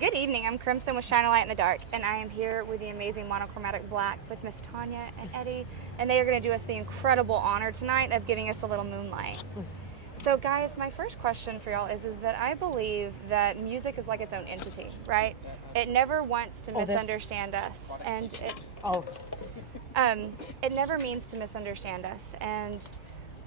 Good evening. I'm Crimson with Shine a Light in the Dark, and I am here with the amazing Monochromatic Black with Miss Tanya and Eddie, and they are going to do us the incredible honor tonight of giving us a little Moonlight. So guys, my first question for y'all is that I believe that music is like its own entity, right? It never wants to misunderstand us, and it never means to misunderstand us.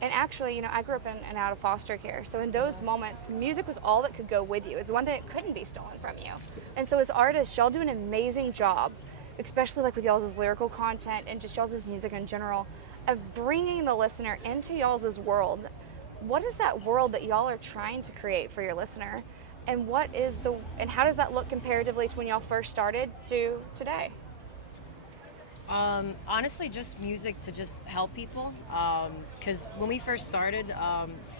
And actually, I grew up in and out of foster care. So in those moments, music was all that could go with you. It was the one thing that couldn't be stolen from you. And so as artists, y'all do an amazing job, especially like with y'all's lyrical content and just y'all's music in general, of bringing the listener into y'all's world. What is that world that y'all are trying to create for your listener? And how does that look comparatively to when y'all first started to today? Honestly, just music to just help people. Because when we first started,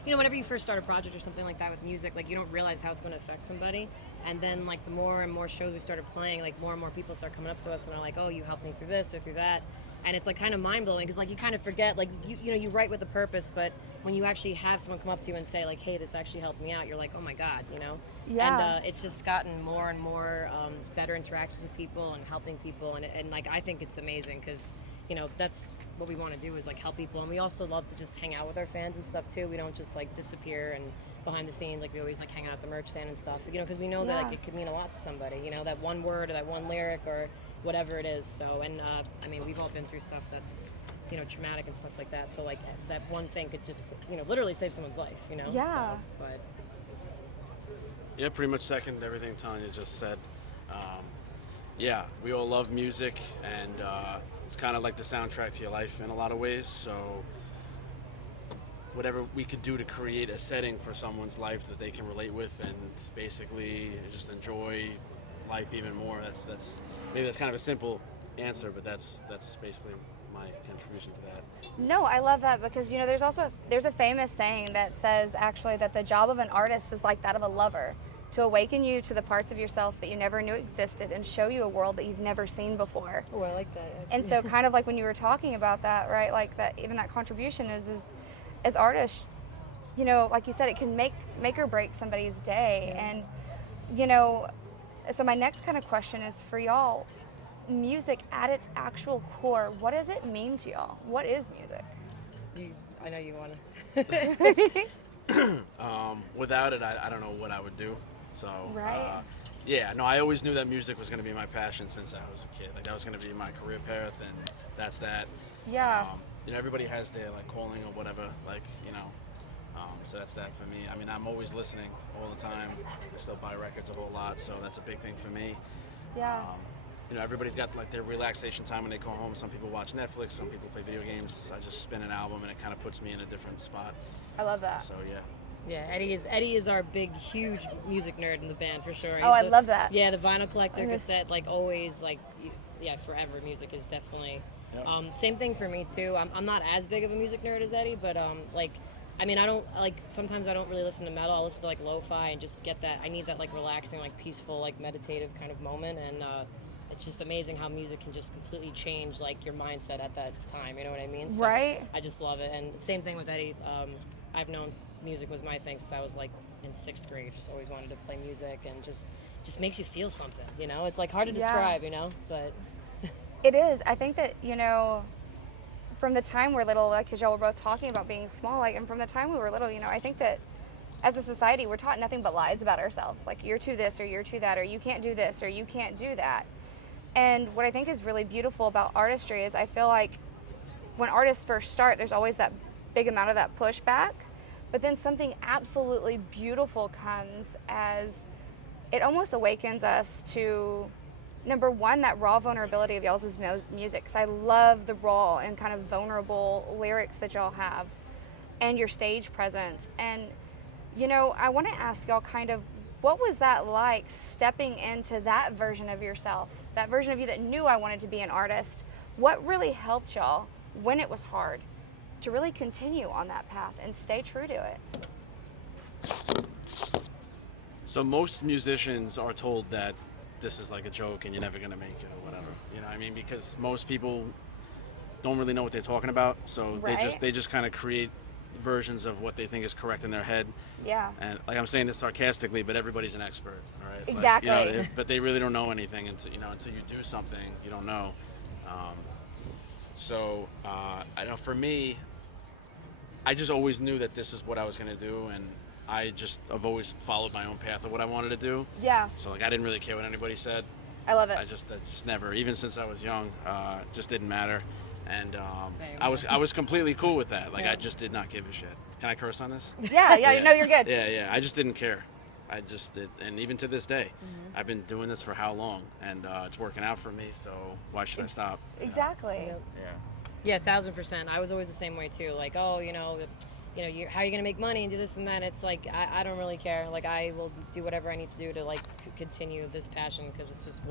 whenever you first start a project or something like that with music, like you don't realize how it's going to affect somebody. And then like the more and more shows we started playing, like more and more people start coming up to us and are like, oh, you helped me through this or through that. And it's like kind of mind blowing because like you kind of forget, like you write with a purpose, but when you actually have someone come up to you and say like, hey, this actually helped me out, you're like, oh my God, Yeah. And it's just gotten more and more better interactions with people and helping people, and like I think it's amazing because that's what we want to do is like help people, and we also love to just hang out with our fans and stuff too. We don't just like disappear and behind the scenes, like we always like hang out at the merch stand and stuff, because we know that like, it could mean a lot to somebody, that one word or that one lyric or whatever it is. So, and we've all been through stuff that's traumatic and stuff like that. So like that one thing could just literally save someone's life. Yeah. So, but yeah, pretty much second everything Tanya just said. Yeah, we all love music, and it's kind of like the soundtrack to your life in a lot of ways. So whatever we could do to create a setting for someone's life that they can relate with and basically just enjoy life even more. That's maybe that's kind of a simple answer, but that's basically my contribution to that. No, I love that because there's a famous saying that says actually that the job of an artist is like that of a lover, to awaken you to the parts of yourself that you never knew existed and show you a world that you've never seen before. Oh, I like that. Actually. And so kind of like when you were talking about that, right? Like that, even that contribution is as artists, like you said, it can make or break somebody's day. Yeah. And so my next kind of question is for y'all. Music at its actual core, what does it mean to y'all? What is music? I know you want to. Without it, I don't know what I would do. So, right. I always knew that music was going to be my passion since I was a kid. Like that was going to be my career path, and that's that. Yeah. Everybody has their like calling or whatever. So that's that for me. I mean, I'm always listening all the time. I still buy records a whole lot, so that's a big thing for me. Yeah. Everybody's got like their relaxation time when they go home. Some people watch Netflix, some people play video games. I just spin an album and it kind of puts me in a different spot. I love that. So yeah. Yeah, Eddie is our big, huge music nerd in the band for sure. I love that. Yeah, the vinyl collector, cassette, like always, like forever. Music is definitely. Yep. Same thing for me too. I'm not as big of a music nerd as Eddie, but I don't like. Sometimes I don't really listen to metal. I'll listen to like lo-fi and just get that. I need that like relaxing, like peaceful, like meditative kind of moment, and it's just amazing how music can just completely change like your mindset at that time. You know what I mean? So right. I just love it, and same thing with Eddie. I've known music was my thing since I was like in 6th grade. Just always wanted to play music, and just makes you feel something. It's like hard to describe. But it is. I think that from the time we're little, like, because y'all were both talking about being small, like, and from the time we were little, I think that as a society, we're taught nothing but lies about ourselves. Like, you're too this, or you're too that, or you can't do this, or you can't do that. And what I think is really beautiful about artistry is I feel like when artists first start, there's always that big amount of that pushback, but then something absolutely beautiful comes as it almost awakens us to, number one, that raw vulnerability of y'all's music, because I love the raw and kind of vulnerable lyrics that y'all have and your stage presence. And, I want to ask y'all kind of, what was that like stepping into that version of yourself, that version of you that knew I wanted to be an artist? What really helped y'all when it was hard to really continue on that path and stay true to it? So most musicians are told that this is like a joke and you're never going to make it or whatever. Because most people don't really know what they're talking about. So right. they just kind of create versions of what they think is correct in their head. Yeah. And like I'm saying this sarcastically, but everybody's an expert, all right? Exactly. Like, you know, but they really don't know anything until you do something, you don't know. I know for me, I just always knew that this is what I was going to do, and I've always followed my own path of what I wanted to do. Yeah. So like I didn't really care what anybody said. I love it. I just never, even since I was young, just didn't matter. And Same. I was completely cool with that. Like Yeah. I just did not give a shit. Can I curse on this? Yeah. No, you're good. Yeah. I just didn't care. I just did, and even to this day, I've been doing this for how long, and it's working out for me. So why should I stop? you know? Exactly. Yep. Yeah. Yeah, 1000%. I was always the same way too. Like, oh, how are you gonna make money and do this and that? It's like I don't really care. Like, I will do whatever I need to do to like continue this passion because it's just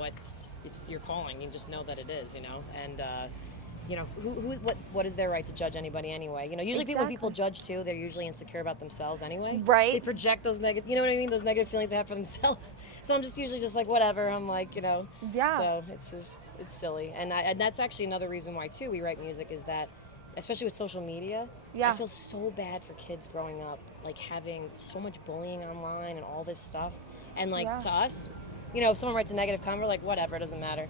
it's your calling. You just know that it is, and. What is their right to judge anybody anyway? Usually when people judge too, they're usually insecure about themselves anyway. Right. They project those negative, you know what I mean? Those negative feelings they have for themselves. So I'm just usually just like, whatever. I'm like, Yeah. So it's silly. And that's actually another reason why too we write music is that, especially with social media, Yeah. I feel so bad for kids growing up, like having so much bullying online and all this stuff. And like Yeah. to us, if someone writes a negative comment, we're like, whatever, it doesn't matter.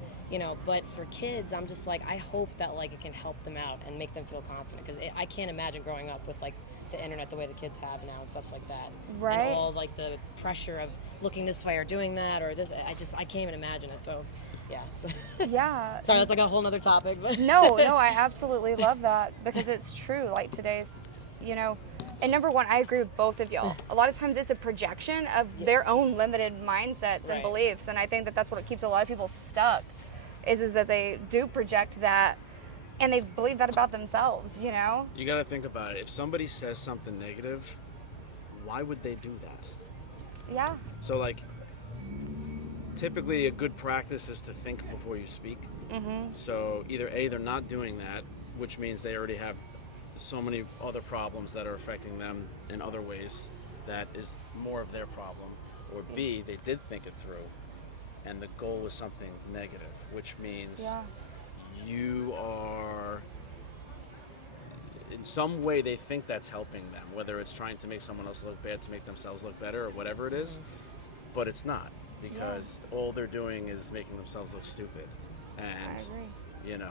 But for kids, I'm just like, I hope that like it can help them out and make them feel confident because I can't imagine growing up with like the internet the way the kids have now and stuff like that. Right. And all like the pressure of looking this way or doing that or this. I can't even imagine it. So, yeah. So. Yeah. Sorry, that's like a whole nother topic. But No, I absolutely love that because it's true. Like today's, and number one, I agree with both of y'all. A lot of times it's a projection of their own limited mindsets and Right. beliefs, and I think that that's what keeps a lot of people stuck. Is that they do project that, and they believe that about themselves. You got to think about it. If somebody says something negative, why would they do that? Yeah. So like, typically a good practice is to think before you speak. Mm-hmm. So either A, they're not doing that, which means they already have so many other problems that are affecting them in other ways that is more of their problem, or B, they did think it through and the goal was something negative, which means you are in some way they think that's helping them, whether it's trying to make someone else look bad to make themselves look better or whatever it is, but it's not, because all they're doing is making themselves look stupid. And I agree.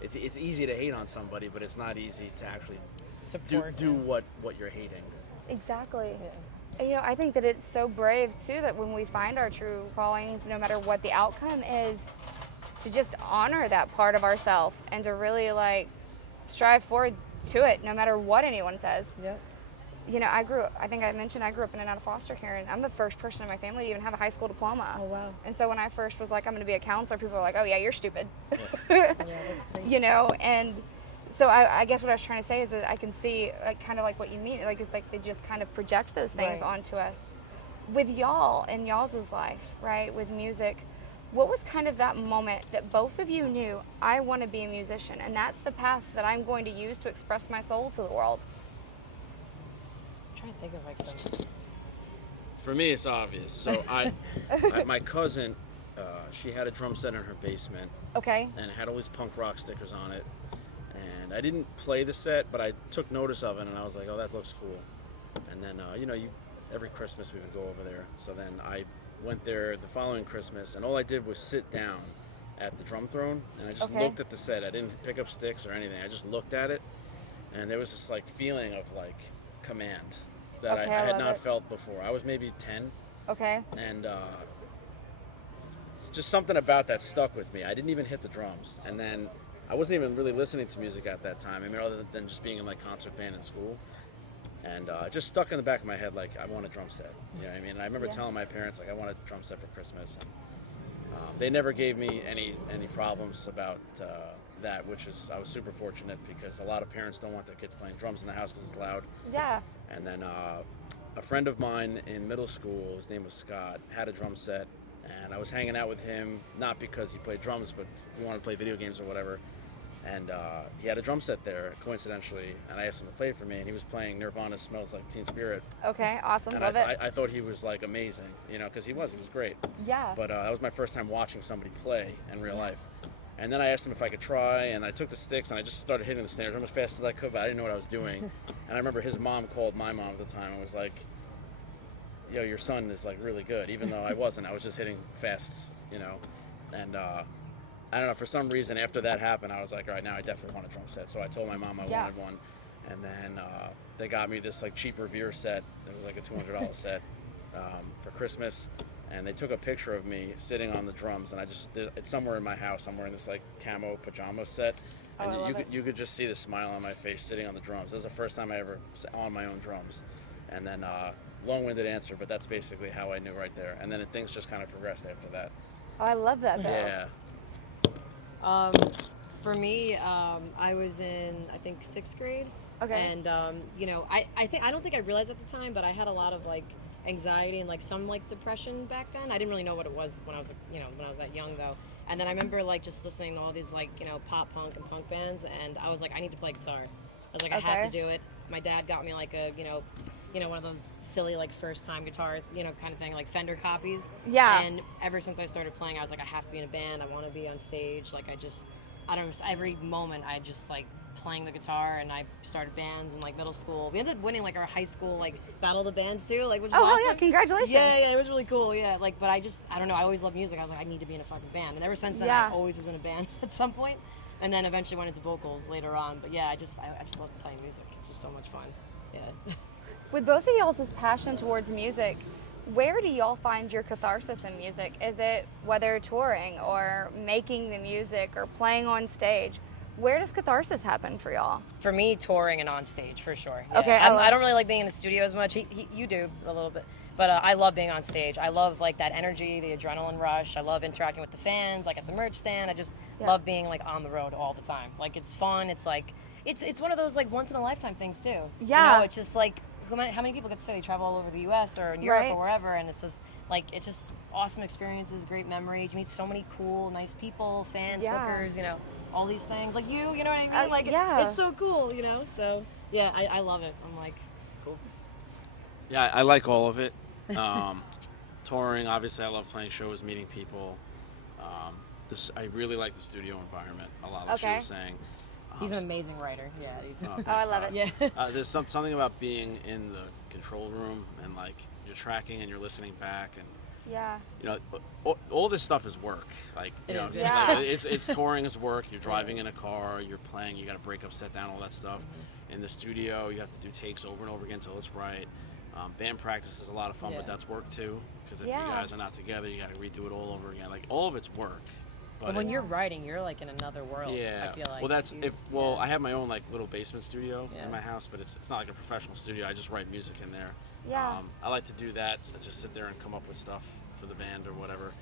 it's easy to hate on somebody, but it's not easy to actually support do what you're hating. Exactly. Yeah. And, I think that it's so brave too that when we find our true callings, no matter what the outcome is, to just honor that part of ourselves and to really like strive forward to it, no matter what anyone says. Yeah. I think I mentioned I grew up in and out of foster care, and I'm the first person in my family to even have a high school diploma. Oh wow. And so when I first was like, I'm going to be a counselor, people were like, oh yeah, you're stupid. Yeah, that's crazy. And so I guess what I was trying to say is that I can see kind of like what you mean. Like it's like they just kind of project those things Right. onto us. With y'all in y'all's life, right? With music, what was kind of that moment that both of you knew, I want to be a musician, and that's the path that I'm going to use to express my soul to the world? I'm trying to think of like them. For me, it's obvious. So my cousin, she had a drum set in her basement, Okay. and it had all these punk rock stickers on it. And I didn't play the set, but I took notice of it, and I was like, oh, that looks cool. And then, every Christmas we would go over there. So then I went there the following Christmas, and all I did was sit down at the drum throne, and I just looked at the set. I didn't pick up sticks or anything. I just looked at it, and there was this like feeling of like command that Okay, I I had love not it. felt before. I was maybe 10, Okay. and it's just something about that stuck with me. I didn't even hit the drums, and then I wasn't even really listening to music at that time. I mean, other than just being in like concert band in school, and it just stuck in the back of my head like I want a drum set. You know what I mean? And I remember telling my parents like I want a drum set for Christmas, and they never gave me any problems about that, which is I was super fortunate because a lot of parents don't want their kids playing drums in the house because it's loud. Yeah. And then a friend of mine in middle school, his name was Scott, had a drum set, and I was hanging out with him, not because he played drums, but we wanted to play video games or whatever. And he had a drum set there, coincidentally, and I asked him to play it for me, and he was playing Nirvana's "Smells Like Teen Spirit." Okay. Awesome. And Love it. I thought he was like amazing, because he was great. Yeah. But that was my first time watching somebody play in real life. And then I asked him if I could try, and I took the sticks and I just started hitting the snares as fast as I could, but I didn't know what I was doing. And I remember his mom called my mom at the time and was like, yo, your son is like really good, even though I wasn't. I was just hitting fast, And I don't know, for some reason after that happened, I was like, all right, now I definitely want a drum set. So I told my mom I wanted one. And then they got me this like cheap Revere set. It was like a $200 set for Christmas. And they took a picture of me sitting on the drums, and it's somewhere in my house. I'm wearing this like camo pajama set, and you could just see the smile on my face sitting on the drums. This is the first time I ever sat on my own drums. And then long-winded answer, but that's basically how I knew right there. And then things just kind of progressed after that. Oh, I love that though. Yeah. For me, I was in, I think, 6th grade. Okay. And I don't think I realized at the time, but I had a lot of like anxiety and like some like depression back then. I didn't really know what it was when I was that young though. And then I remember like just listening to all these like pop punk and punk bands, and I was like, I need to play guitar. I was like, I have to do it. My dad got me like a one of those silly like first time guitar kind of thing, like Fender copies. Yeah. And ever since I started playing, I was like, I have to be in a band. I want to be on stage. Like I don't know, every moment I just like playing the guitar, and I started bands in like middle school. We ended up winning like our high school like battle of the bands too, like which was awesome. Yeah, congratulations. Yeah, it was really cool. Yeah, like, but I don't know, I always loved music. I was like, I need to be in a fucking band, and ever since then I always was in a band at some point, and then eventually went into vocals later on. But yeah, I just love playing music. It's just so much fun. Yeah. With both of y'all's passion towards music, where do y'all find your catharsis in music? Is it whether touring or making the music or playing on stage? Where does catharsis happen for y'all? For me, touring and on stage, for sure. Yeah. Okay. I don't really like being in the studio as much. You do a little bit. But I love being on stage. I love like that energy, the adrenaline rush. I love interacting with the fans, like at the merch stand. I just love being like on the road all the time. Like it's fun. It's like, it's one of those like once in a lifetime things too. Yeah. It's just like, how many people get to say they travel all over the U.S. or in Europe or wherever, and it's just like, it's just awesome experiences, great memories. You meet so many cool, nice people, fans, bookers, all these things. Like you know what I mean? Like it's so cool, So yeah, I love it. I'm like, cool. Yeah, I like all of it. Touring, obviously, I love playing shows, meeting people. I really like the studio environment a lot, like she was saying. He's an amazing writer. Yeah. I love it. Yeah. There's something about being in the control room and like you're tracking and you're listening back, and all this stuff is work. Like it's touring is work. You're driving in a car, you're playing, you got to break up, set down, all that stuff. In the studio, you have to do takes over and over again until it's right. Band practice is a lot of fun, but that's work too. Because if you guys are not together, you got to redo it all over again. Like all of it's work. But when you're writing, you're like in another world. I feel like. Well, I have my own like little basement studio in my house, but it's not like a professional studio. I just write music in there. Yeah. I like to do that. I just sit there and come up with stuff for the band or whatever.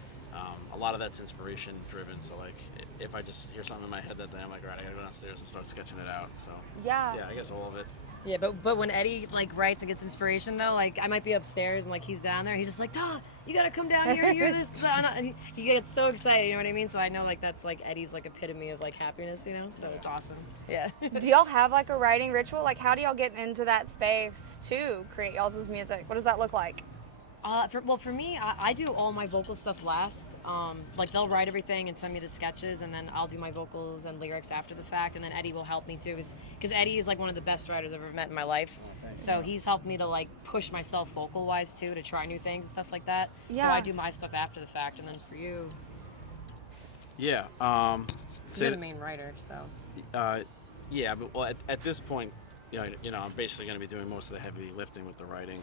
A lot of that's inspiration driven. So like, if I just hear something in my head that day, I'm like, all right, I gotta go downstairs and start sketching it out. So yeah, I guess all of it. Yeah, but when Eddie like writes and gets inspiration though, like I might be upstairs and like he's down there, he's just like, "Duh, you gotta come down here to hear this." He gets so excited, you know what I mean? So I know like that's like Eddie's like epitome of like happiness, So it's awesome. Yeah. Do y'all have like a writing ritual? Like how do y'all get into that space to create y'all's music? What does that look like? For me, I do all my vocal stuff last. Like they'll write everything and send me the sketches, and then I'll do my vocals and lyrics after the fact. And then Eddie will help me too, because Eddie is like one of the best writers I've ever met in my life. So he's helped me to like push myself vocal wise too, to try new things and stuff like that. Yeah. So I do my stuff after the fact, and then for you, you're the main writer. So but at this point, I'm basically going to be doing most of the heavy lifting with the writing.